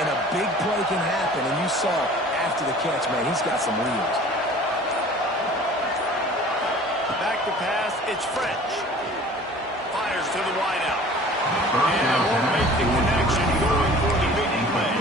and a big play can happen. And you saw after the catch, man, he's got some wheels. Back to pass, it's French. Fires to the wideout. And won't make the connection going for the big play.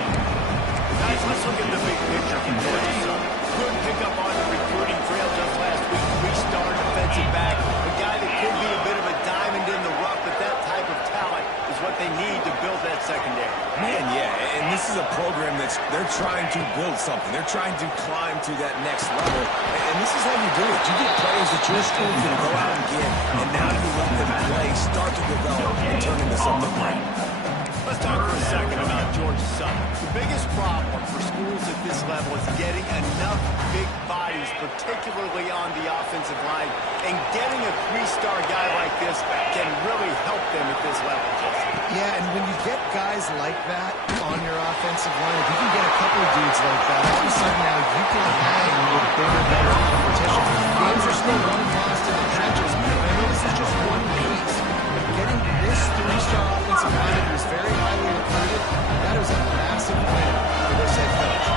Guys, let's look at the big picture from Georgia Southern. Good pickup on the recruiting trail just last week. Three-star defensive back. A guy that could be a bit of a diamond in the rough, but that type of talent is what they need to build that secondary. Man, yeah, and this is a program they're trying to build something. They're trying to climb to that next level, and this is how you do it. You get players that your school can go out and get, and now you let them play, start to develop, and turn into something great. Let's talk for a second about Georgia Southern. The biggest problem for schools at this level is getting enough big bodies, particularly on the offensive line, and getting a three-star guy like this can really help them at this level, Jesse. Yeah, and when you get guys like that on your offensive line, if you can get a couple of dudes like that, all of a sudden now you can hang with bigger, better competition. Games are still won and lost in the trenches. I know this is just one piece. Getting this three-star offensive lineman who's very highly recruited, that is a massive win for this head coach.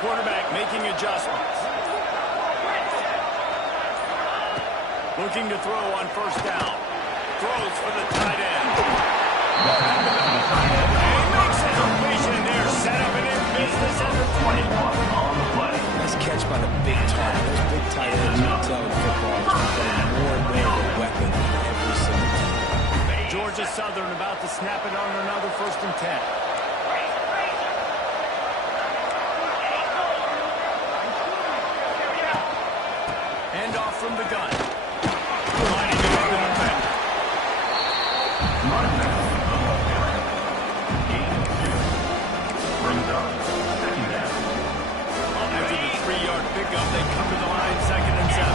Quarterback making adjustments. Looking to throw on first down. Throws for the tight end. He makes a completion there. Set up and in business at the 20. Nice catch by the big target. Those big tight ends, you can tell in football, is becoming more and more of a weapon every single time. Georgia Southern about to snap it on another 1st and 10. Handoff from the gun. Lining up the defender. After the 3-yard pickup, they come to the line, 2nd and 7.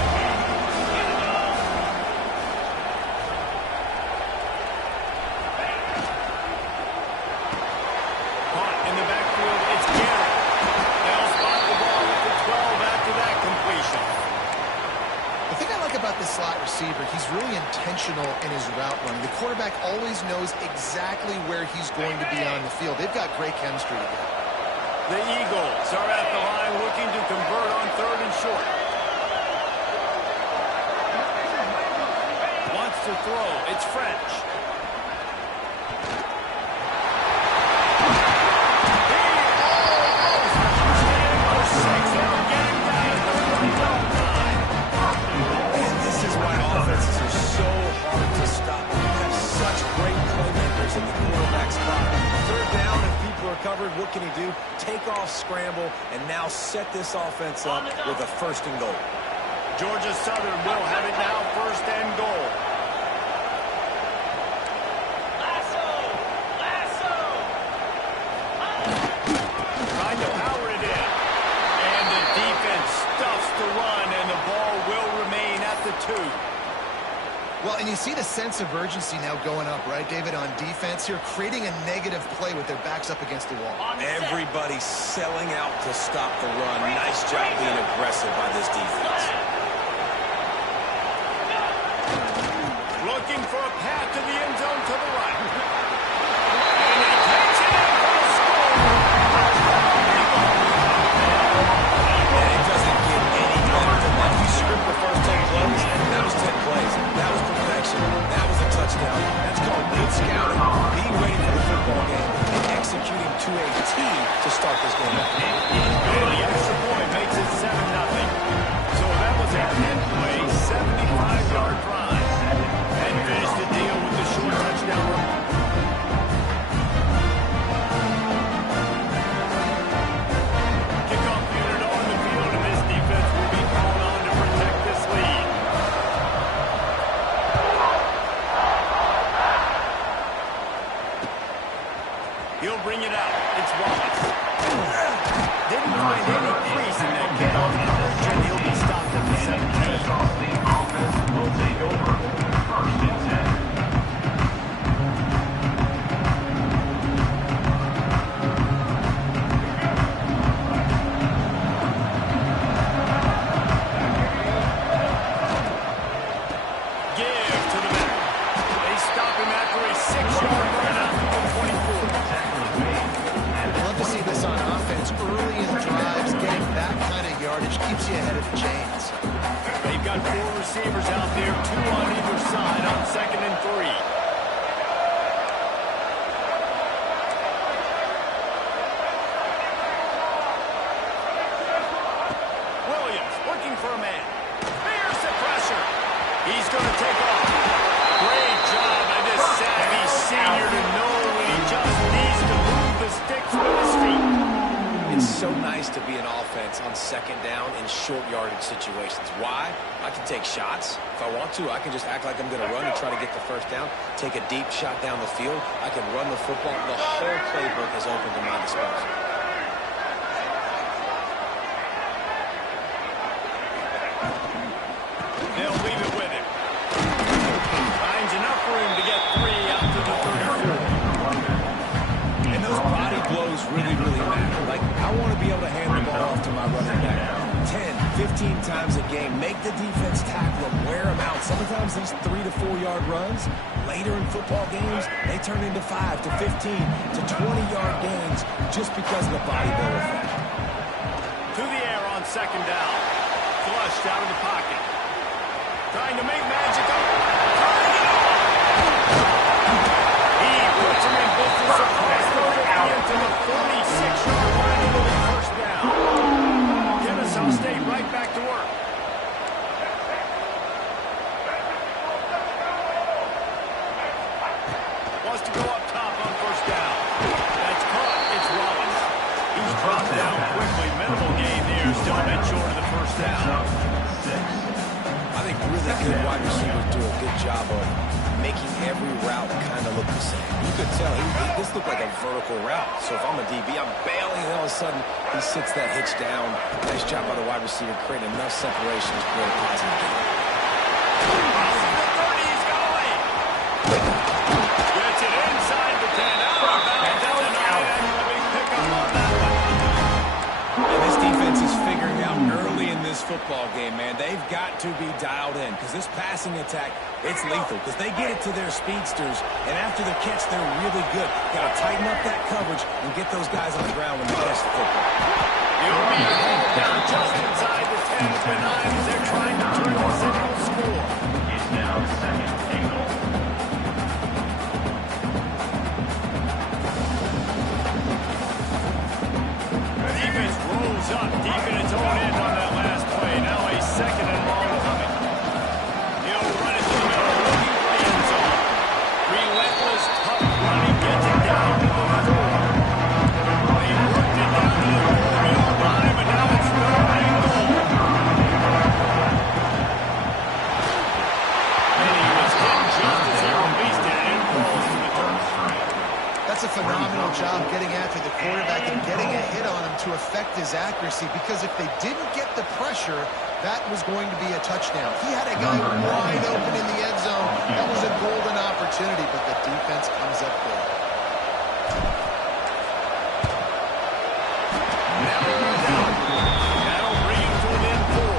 Caught in the backfield, it's Garrett. They'll spot the ball at the 12 after that completion. The thing I like about this slot receiver, he's really intentional in his route running. The quarterback always knows exactly where he's going to be on the field. They've got great chemistry together. The Eagles are at the line looking to convert on 3rd and short. Wants to throw. It's French. Covered, what can he do? Take off, scramble, and now set this offense up with a 1st and goal. Georgia Southern will have it now, 1st and goal. Trying to power it in. And the defense stuffs the run, and the ball will remain at the 2. Well, and you see the sense of urgency now going up, right, David, on defense here, creating a negative play with their backs up against the wall. Everybody selling out to stop the run. Nice job being aggressive by this defense. Looking for a path to the end zone to the right. And he takes it in for a score. And it doesn't get any better than that. You script the first 10 plays, that was 10 plays. That was perfection. That was a touchdown. That's called good scouting, being ready for the football game, and executing to a T to start this game out. And the extra point makes it 7-0. So that was a 10-play, 75-yard drive. And finished the deal with the short touchdown run. got 4 receivers out there, 2 on either side on 2nd and 3. Williams looking for a man. Here's the pressure. He's going to take off. Great job by this savvy senior to know when he just needs to move the sticks with his feet. It's so nice to be an offense on 2nd down in short yardage situations. Why? I can take shots. If I want to, I can just act like I'm going to run and try to get the 1st down, take a deep shot down the field. I can run the football. The whole playbook is open to my disposal. They'll leave it with him. Finds enough room to get 3 out to the 34. And those body blows really, really matter. Like, I want to be able to hand the ball off to my running back 10, 15 times a game. Make the defense tackle them, wear them out. Sometimes these 3 to 4 yard runs, later in football games, they turn into 5 to 15 to 20 yard gains just because of the body blow effect. To the air on 2nd down. Flushed out of the pocket. Trying to make magic up. Turning it off. He puts him in business across the 50 into the 46-yard line into the 1st down. Kennesaw State right back to work. Wants to go up top on 1st down. That's caught. It's Rollins. He's dropped down quickly. Minimal gain there. Still a bit short of the 1st down. I think really good wide receivers do a good job of making every route kind of look the same. You could tell this looked like a vertical route. So if I'm a DB, I'm bailing, and all of a sudden he sits that hitch down. Nice job by the wide receiver, creating enough separation to create a positive gain. He's going. Gets it inside the 10. Out of bounds at the 9. And a big pickup on that one. And this defense is figuring out early in this football game, man. They've got to be dialed in because this passing attack, it's lethal because they get it to their speedsters, and after the catch, they're really good. Got to tighten up that coverage and get those guys on the ground when they catch the football. You'll be down just inside the 10 of the 9 as they're trying to turn this into a score. It's now 2nd and goal. The defense rolls up deep in its own end on that last play. Now a 2nd and long coming. He'll run it to the middle, looking for the end zone. Relentless, tough running, gets it down to the 4. He worked it down to the 4-yard line, but now it's 3rd and goal. And he was hit just as he released it, and it falls to the turf. That's a phenomenal job getting after the quarterback and getting a hit on him to affect his accuracy, because if they didn't get the pressure, that was going to be a touchdown. He had a guy wide open in the end zone. That was a golden opportunity, but the defense comes up big. That'll bring him to within 4.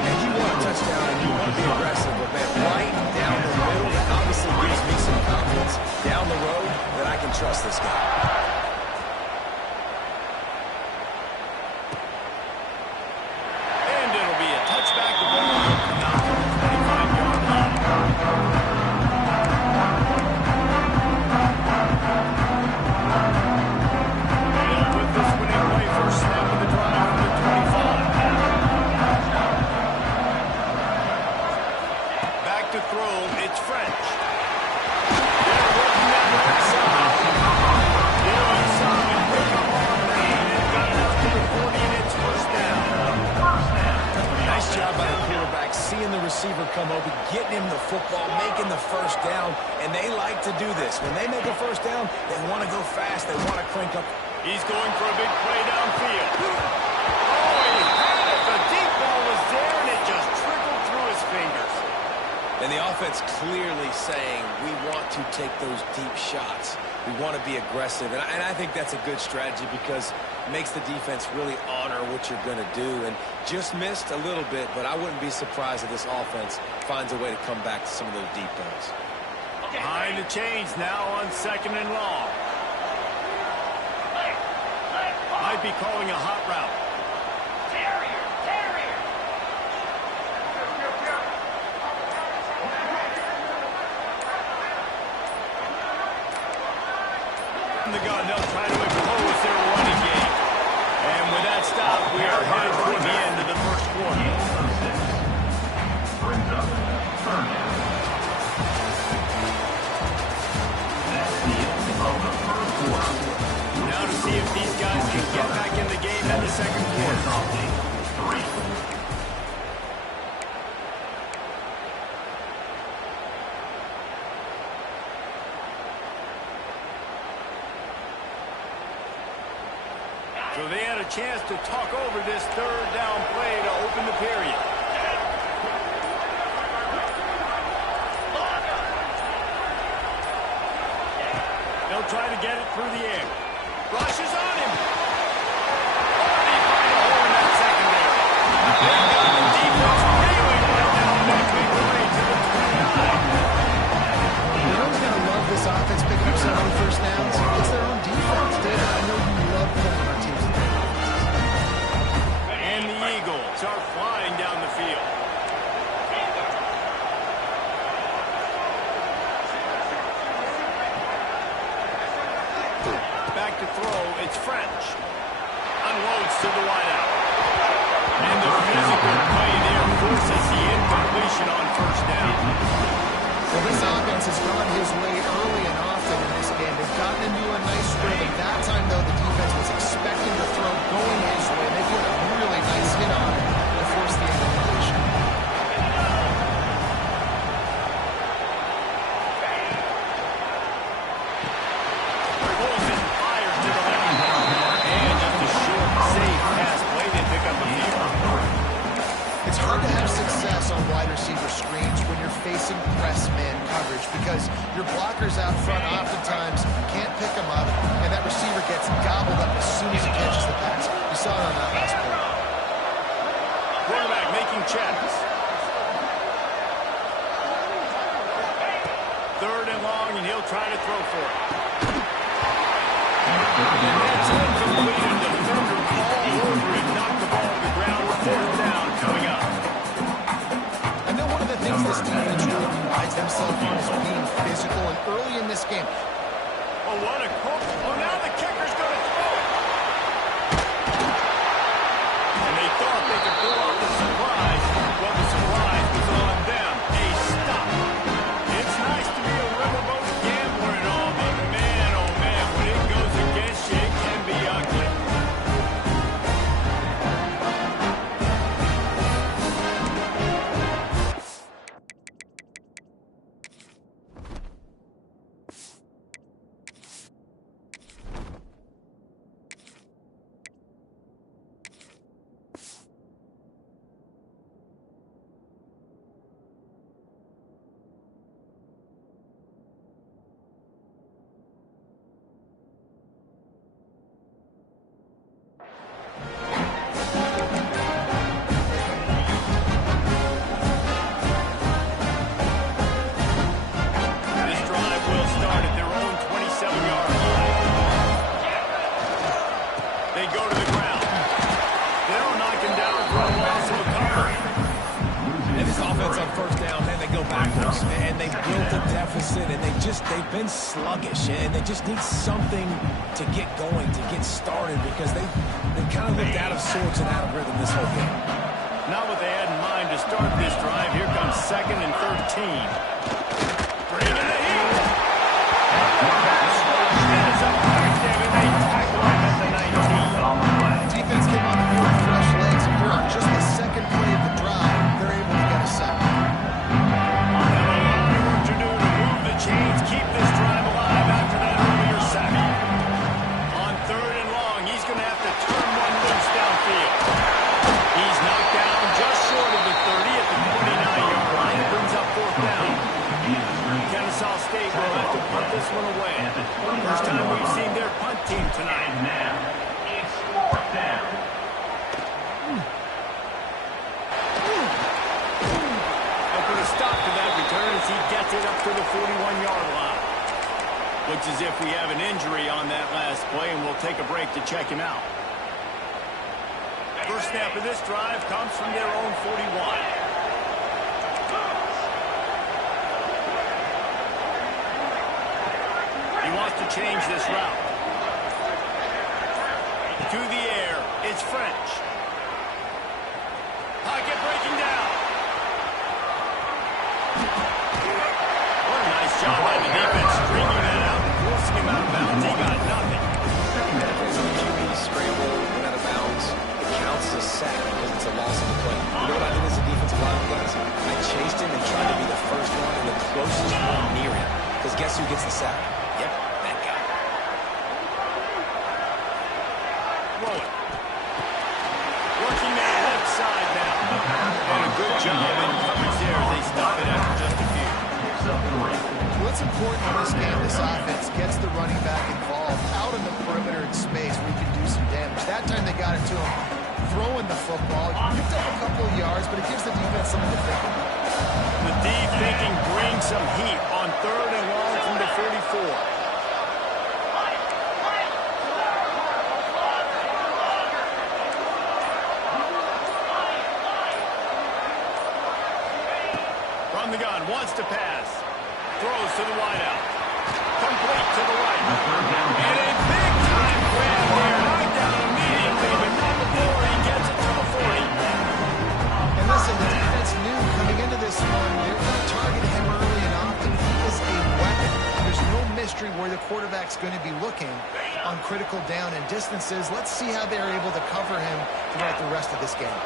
And you want a touchdown and you want to be aggressive, but man, right down the middle, that obviously gives me some confidence down the road that I can trust this guy. And it'll be a touchback. The ball will come out to the 25-yard line. Hill with this winning play, first snap of the drive from the 25. Back to throw, it's French. They're working that right side. Dylan Simon pick up on the lead and got it up to the 40, and it's 1st down. Nice job by the quarterback, seeing the receiver come open, getting him the football, making the 1st down, and they like to do this. When they make a 1st down, they want to go fast, they want to crank up. He's going for a big play downfield. Oh, he had it. The deep ball was there, and it just trickled through his fingers. And the offense clearly saying, we want to take those deep shots. We want to be aggressive. And I think that's a good strategy because it makes the defense really honor what you're going to do. And just missed a little bit, but I wouldn't be surprised if this offense finds a way to come back to some of those deep balls. Behind the chains now on 2nd and long. Might be calling a hot route. from the gun. They'll try to expose their running game. And with that stop, we are headed toward the end of the first quarter. Brings up third down. That's the end of the first quarter. Now to see if these guys can get back in the game in the second quarter. So they had a chance to talk over this third down play to open the period. They'll try to get it through the air. Rushes on him. Already find a hole in that secondary. They've got the defense reeling right now, making their way to the 29. You know who's going to love this offense picking up so many first downs? It's their own defense. David, I know you love pulling our teams in their offenses. And the Eagles are flying down the field. Back to throw, it's French. Unloads to the wideout. And the physical play there forces the incompletion on first down. Well, this offense has gone his way early and often in this game. They've gotten into a nice rhythm. That time, though, the defense was expecting the throw going his way. They put a really nice hit on it to force the incompletion. Pulls it, fires to the left. And just a short, safe pass play to pick up the field. It's hard to have success on wide receiver screens when you're facing press man coverage because your blockers out front oftentimes can't pick them up, and that receiver gets gobbled up as soon as he catches the pass. You saw it on that last play. Quarterback making checks. Third and long, and he'll try to throw for it. And that's incomplete. A defender all over it, knocked the ball to the ground. Fourth down coming up. I know one of the things this defense really prides themselves on is being physical, and early in this game, Oh, what a hook. Oh, now the kicker's going to throw it. And they thought they could pull off the surprise. Well, the surprise was on them. A stop. It's nice to be a riverboat gambler and all, but man, oh man, when it goes against you, it can be ugly. This drive will start at their own 27-yard line. They go to the ground. They'll knock him down for a loss of a couple. And this offense on first down, man, they go backwards. And they built a deficit, and they've been sluggish. And they just need something to get going, to get started, because they kind of looked out of sorts and out of rhythm this whole game. Not what they had in mind to start this drive. Here comes 2nd and 13. Bring in the heat. That is a back there, and they tackle him at the 19. defense came on the field with fresh legs, and here on just the second play of the drive, they're able to get a sack. Have a lot of work to do to move the chains, keep this drive alive after that earlier sack. On third and long, he's going to have to turn one loose downfield. He's knocked down just short of the 30 at the 29-yard line. It brings up fourth down. Kennesaw State will have to punt this one away. First time we've seen their punt team tonight. And now, it's fourth down. They'll put a stop to that return as he gets it up to the 41-yard line. Looks as if we have an injury on that last play, and we'll take a break to check him out. First snap of this drive comes from their own 41. He wants to change this route. through the air. It's French. Pocket breaking down. What a nice job by the defense stringing that out and forcing him out of bounds. He got nothing. There's a QB scramble, went out of bounds. It counts as a sack because it's a loss of the play. You know what I did as a defensive lineman, guys? I chased him and tried to be the first one and the closest one near him. Because guess who gets the sack? Yep, that guy. Rolling. Working that left side now. And a good job in coverage there as they stop it after just a few. What's important in this game, this offense gets the running back involved out in the perimeter in space where he can do some damage. That time they got it to him throwing the football. He picked up a couple of yards, but it gives the defense something to think about. The deep thinking brings some heat on 3rd and long from the 44. From the gun, wants to pass. Throws to the wideout. Complete to the right. And a big-time grab there. Right down immediately, but not before he gets it to the 40. And listen, the defense knew coming into this one, they're going to target him early and often. He is a weapon. There's no mystery where the quarterback's going to be looking on critical down and distances. Let's see how they're able to cover him throughout the rest of this game.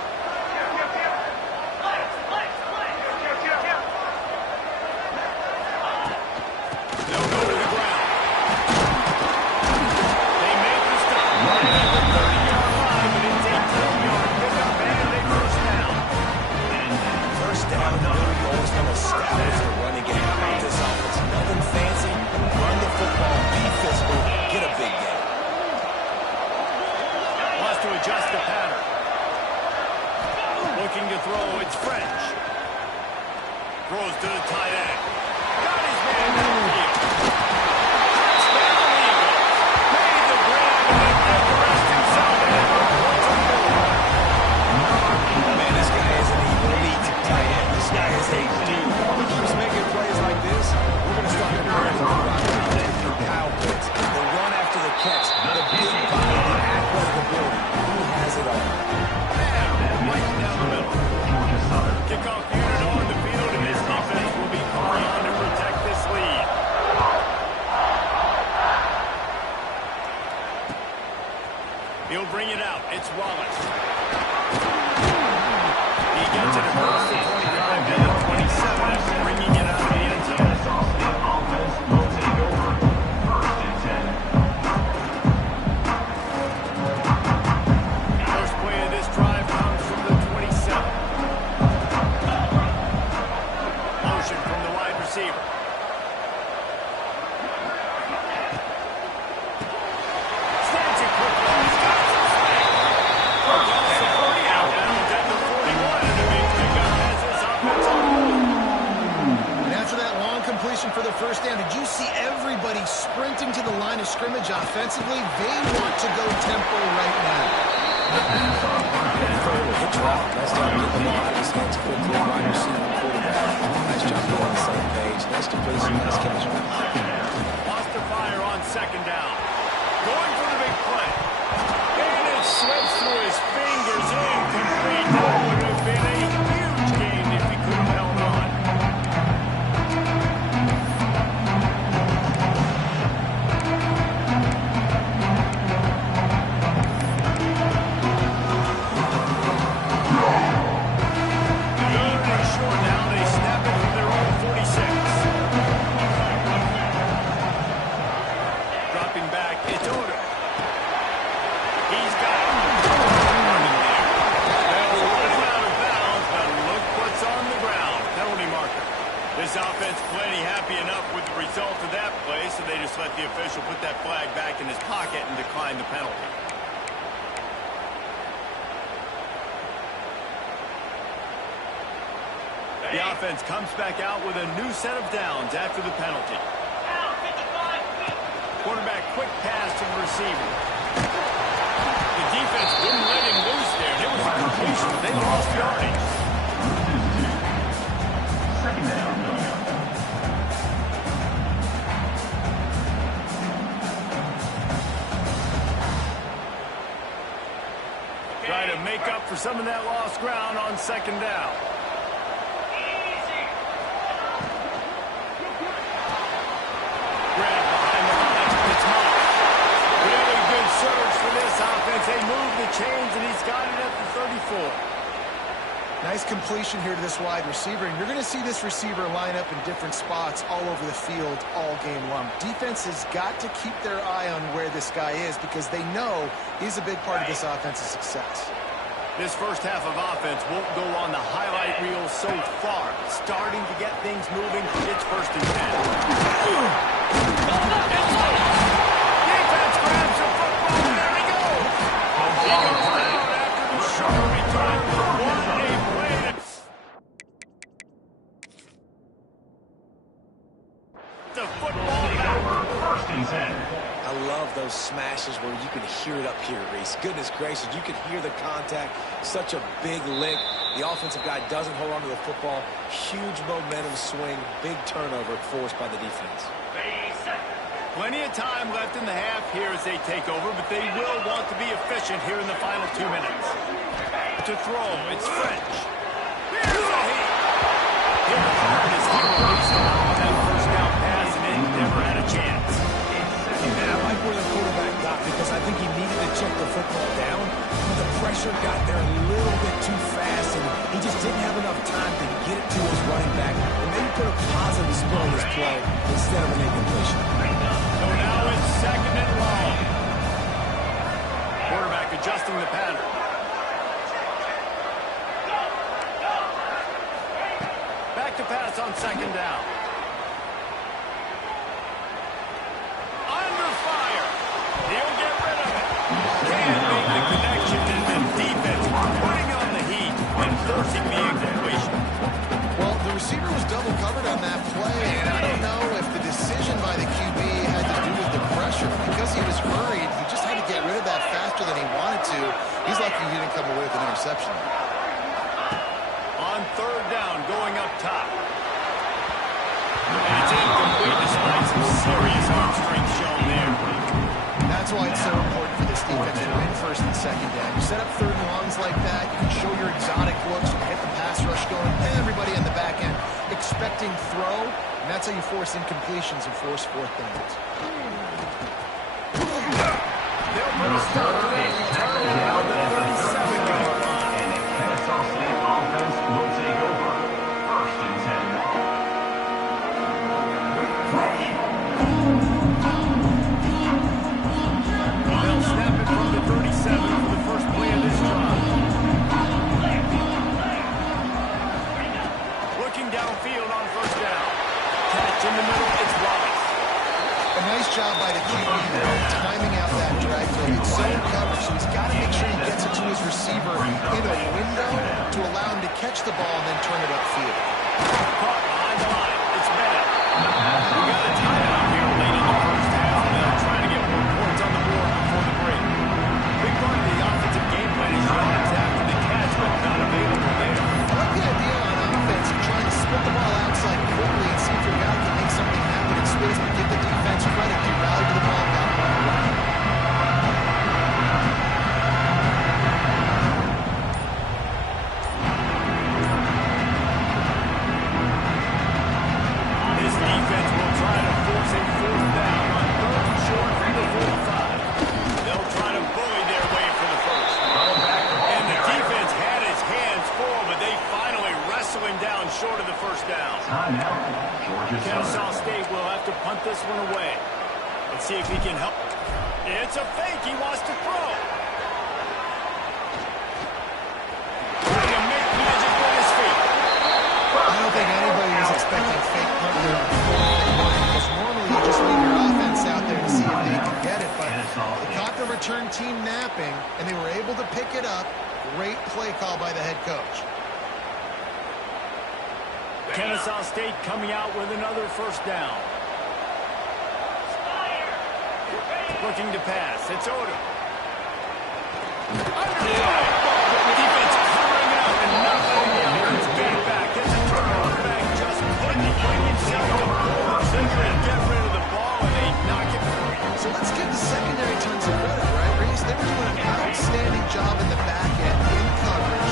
Adjust the pattern. Looking to throw, it's French. Throws to the tight end. Got his man downfield. Touchdown Eagles. Made the grab and then did the rest himself. Man, this guy is an elite tight end. This guy is a dude. If he keeps making plays like this, we're going to start comparing him to Kyle Pitts. The run after the catch, the big body, the athletic ability. It all. Right down the middle. Kickoff unit on the field, and this defense will be trying to protect this lead. He'll bring it out. It's Wallace. He gets it across the 25 to the 27 after bringing it out of the end zone. For the first down. Did you see everybody sprinting to the line of scrimmage offensively? They want to go tempo right now. Good job. Nice job getting the ball out of his hands quickly. Wide receiver, quarterback. Nice job being on the same page. Nice completion. Nice catch. Lost the fire on 2nd down. Going for the big play. And it slips through his fingers. Incomplete. That would have been a huge gain if he could have held on. This offense plenty happy enough with the result of that play, so they just let the official put that flag back in his pocket and decline the penalty. The offense comes back out with a new set of downs after the penalty. Quarterback quick pass to the receiver. The defense wouldn't let him loose there. It was a completion. They lost yardage. Second down. some of that lost ground on second down. Grab behind the line. It's Moss. Really good surge for this offense. They move the chains, and he's got it at the 34. Nice completion here to this wide receiver, and you're going to see this receiver line up in different spots all over the field all game long. Defense has got to keep their eye on where this guy is because they know he's a big part of this offense's success. This first half of offense won't go on the highlight reel so far. Starting to get things moving. It's 1st and 10. Defense grabs the football. There he goes. He goes down after the short return. What a play. The football back. 1st and 10. I love those smashes where you can hear it up here, Reese. Goodness gracious, you can hear the contact. Such a big lick. The offensive guy doesn't hold on to the football. Huge momentum swing. Big turnover forced by the defense. Plenty of time left in the half here as they take over, but they will want to be efficient here in the final 2 minutes. To throw, it's French. Here's a heat. Here's Ernest. He released it on that first down pass, and it never had a chance. And I like where the quarterback got because I think he needed to check the football down. But the pressure got there a little bit too fast, and he just didn't have enough time to get it to his running back and maybe put a positive spin on this play instead of an incompletion. So now it's 2nd and long. Quarterback adjusting the pattern. Back to pass on 2nd down. Under fire. He'll get rid of it. Can't make the connection, and the defense putting on the heat and forcing the incompletion. Well, the receiver was double covered on that play, and I don't know if the decision by the QB had to do with the pressure. Because he was hurried, he just had to get rid of that faster than he wanted to. He's lucky he didn't come away with an interception. On 3rd down, going up top. And it's incomplete despite some serious arm strength shown there. That's why it's so important for this defense to win 1st and 2nd down. You set up 3rd and longs like that, you can show your exotic looks, you can hit the pass rush going, everybody in the back end expecting throw, and that's how you force incompletions and force 4th downs. They'll put a stop to that return now at the 37-yard line. And the Kennesaw State offense will take over. 1st and 10. They'll snap it from the 37 for the first play of this drive. Looking downfield on 1st down. Catch in the middle, it's Wallace. A nice job by the QB there, timing out that drag play. It's zone coverage, so he's got to make sure he gets it to his receiver in a window to allow him to catch the ball and then turn it upfield. Caught behind the line. It's Bennett. We got a timeout here late in the first half, and they'll try to get more points on the board before the break. Big part of the offensive game plan is yards after the catch, but not available there. I like the idea on offense of trying to split the ball outside quickly and see if your guy can make something happen in space, but give the defense credit. They rallied to the ball, got the ball right. This defense will try to force a 4th down on 3rd and short from the 45. They'll try to bully their way for the first. And the defense had his hands full, but they finally wrestle him down short of the 1st down. Timeout. Georgia Kennesaw Southern. State will have to punt this one away. Let's see if he can help. It's a fake. He wants to throw. Trying to make magic with his feet. I don't think anybody was expecting a fake punt there because normally you just leave your offense out there to see if they can get it, but they caught the return team napping, and they were able to pick it up. Great play call by the head coach. Kennesaw State coming out with another 1st down. Looking to pass. It's Odom. Underneath. Defense covering it up and not letting the offense get it back. Gets a turnover back. Just putting himself to pull the trigger and get rid of the ball, and they knock it free. So let's give the secondary tons of credit, right, Reese? They were doing an outstanding job in the back end in coverage.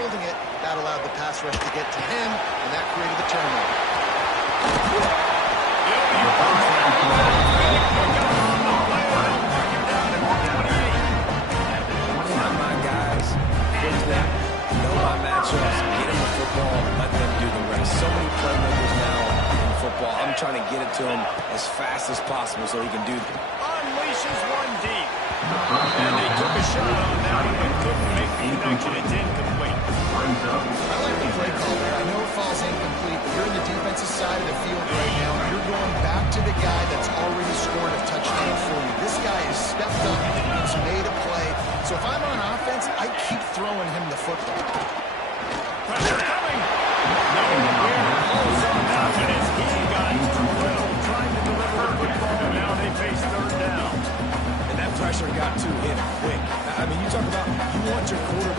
holding it. That allowed the pass rush to get to him, and that created the turnover. Find my guys, get them, know my matchups, get them the football, let them do the rest. So many playmakers now in football. I'm trying to get it to him as fast as possible so he can do that. Unleashes one deep. And they took a shot on that one, but couldn't make the connection. It's incomplete. I like the play call there. I know it falls incomplete, but you're in the defensive side of the field right now. You're going back to the guy that's already scored a touchdown for you. This guy has stepped up. He's made a play. So if I'm on offense, I keep throwing him the football. Pressure